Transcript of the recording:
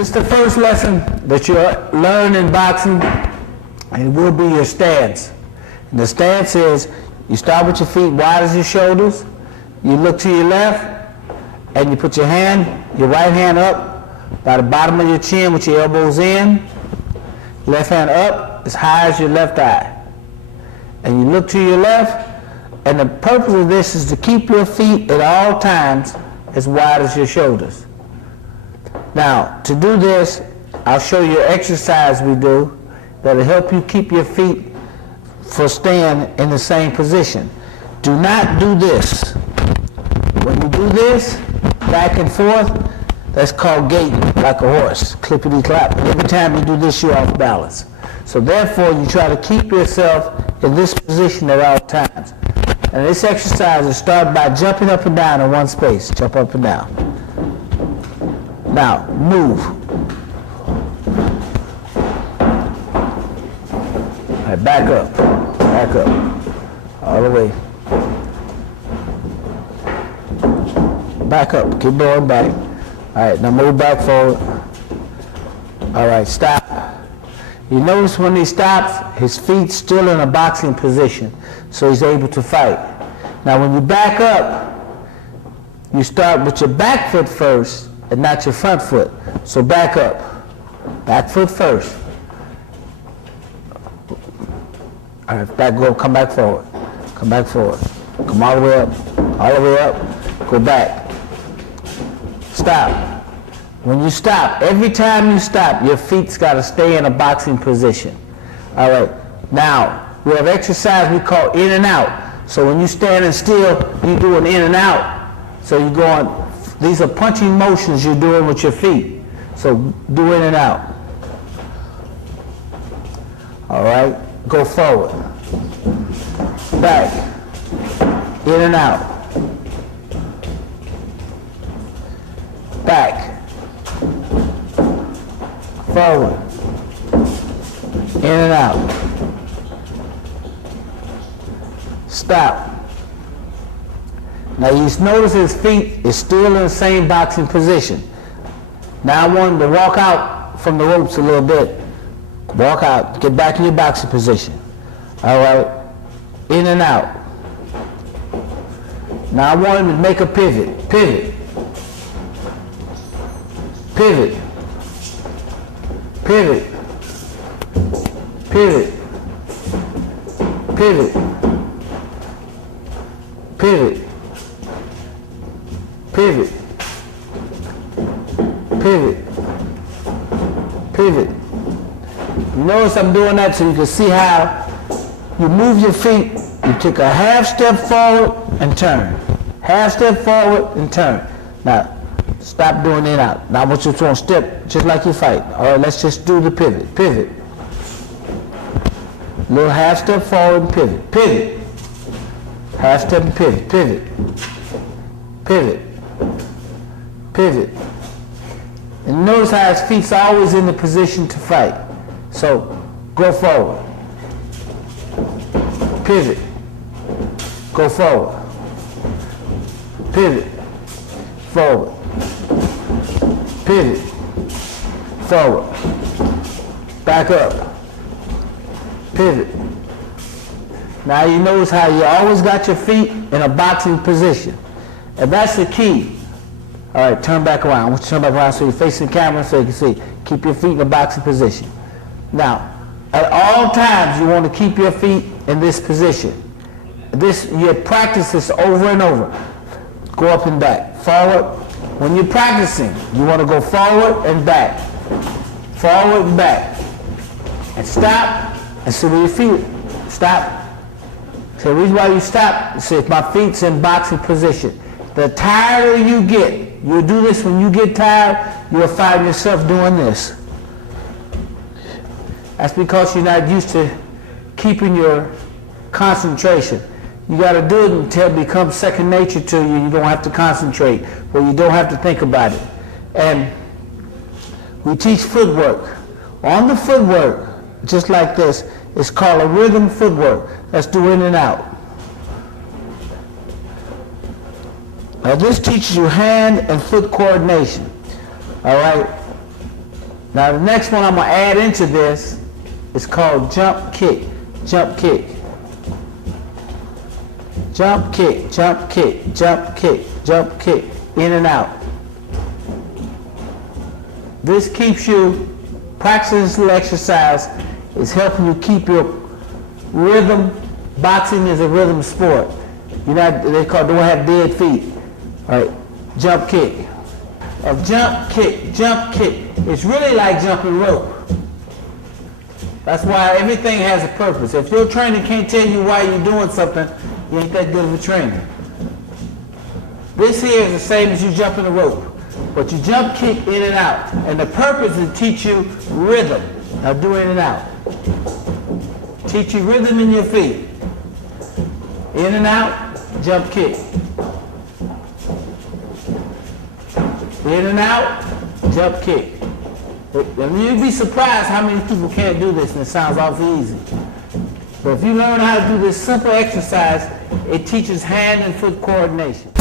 This is the first lesson that you learn in boxing, and it will be your stance. And the stance is, you start with your feet wide as your shoulders, you look to your left, and you put your right hand up by the bottom of your chin with your elbows in, left hand up as high as your left eye. And you look to your left, and the purpose of this is to keep your feet at all times as wide as your shoulders. Now, to do this, I'll show you an exercise we do that'll help you keep your feet for staying in the same position. Do not do this. When you do this, back and forth, that's called gaiting, like a horse, clippity-clap. Every time you do this, you're off balance. So therefore, you try to keep yourself in this position at all times. And this exercise is started by jumping up and down in one space. Jump up and down. Now, move. All right, back up, all the way. Back up, keep going back. All right, now move back forward. All right, stop. You notice when he stops, his feet's still in a boxing position, so he's able to fight. Now when you back up, you start with your back foot first and not your front foot. So back up. Back foot first. All right, come back forward. Come back forward. Come all the way up. All the way up. Go back. Stop. When you stop, every time you stop, your feet's got to stay in a boxing position. All right. Now, we have exercise we call in and out. So when you're standing still, you're doing in and out. So you're going, these are punching motions you're doing with your feet. So do in and out. All right. Go forward. Back. In and out. Back. Forward. In and out. Stop. Now you notice his feet is still in the same boxing position. Now I want him to walk out from the ropes a little bit. Walk out. Get back in your boxing position. All right. In and out. Now I want him to make a pivot. Pivot. Pivot. Pivot. Pivot. Pivot. Pivot. Pivot. Pivot. Pivot. You notice I'm doing that so you can see how you move your feet. You take a half step forward and turn. Half step forward and turn. Now, stop doing in and out. Now I want you to step just like you fight. All right, let's just do the pivot. Pivot. Little half step forward and pivot. Pivot. Half step and pivot. Pivot. Pivot. Pivot. And notice how his feet's always in the position to fight. So go forward. Pivot. Go forward. Pivot. Forward. Pivot. Forward. Back up. Pivot. Now you notice how you always got your feet in a boxing position. And that's the key. All right, turn back around. I want you to turn back around so you're facing the camera so you can see. Keep your feet in a boxing position. Now, at all times you want to keep your feet in this position. You practice this over and over. Go up and back. Forward. When you're practicing, you want to go forward and back. Forward and back. And stop and see where your feet are. Stop. So the reason why you stop, see if my feet's in boxing position. The tireder you get, you'll do this when you get tired, you'll find yourself doing this. That's because you're not used to keeping your concentration. You got to do it until it becomes second nature to you. You don't have to concentrate, or you don't have to think about it. And we teach footwork. On the footwork, just like this, it's called a rhythm footwork. Let's do in and out. Now this teaches you hand and foot coordination. All right? Now the next one I'm going to add into this is called jump kick. Jump kick. Jump kick, jump kick, jump kick, jump kick, in and out. This keeps you, practicing this little exercise is helping you keep your rhythm. Boxing is a rhythm sport. They don't have dead feet. All right, jump kick. Jump kick, jump kick. It's really like jumping rope. That's why everything has a purpose. If your trainer can't tell you why you're doing something, you ain't that good of a trainer. This here is the same as you jumping a rope, but you jump kick in and out. And the purpose is to teach you rhythm. Now do in and out. Teach you rhythm in your feet. In and out, jump kick. In and out, jump kick. You'd be surprised how many people can't do this, and it sounds awful easy. But if you learn how to do this simple exercise, it teaches hand and foot coordination.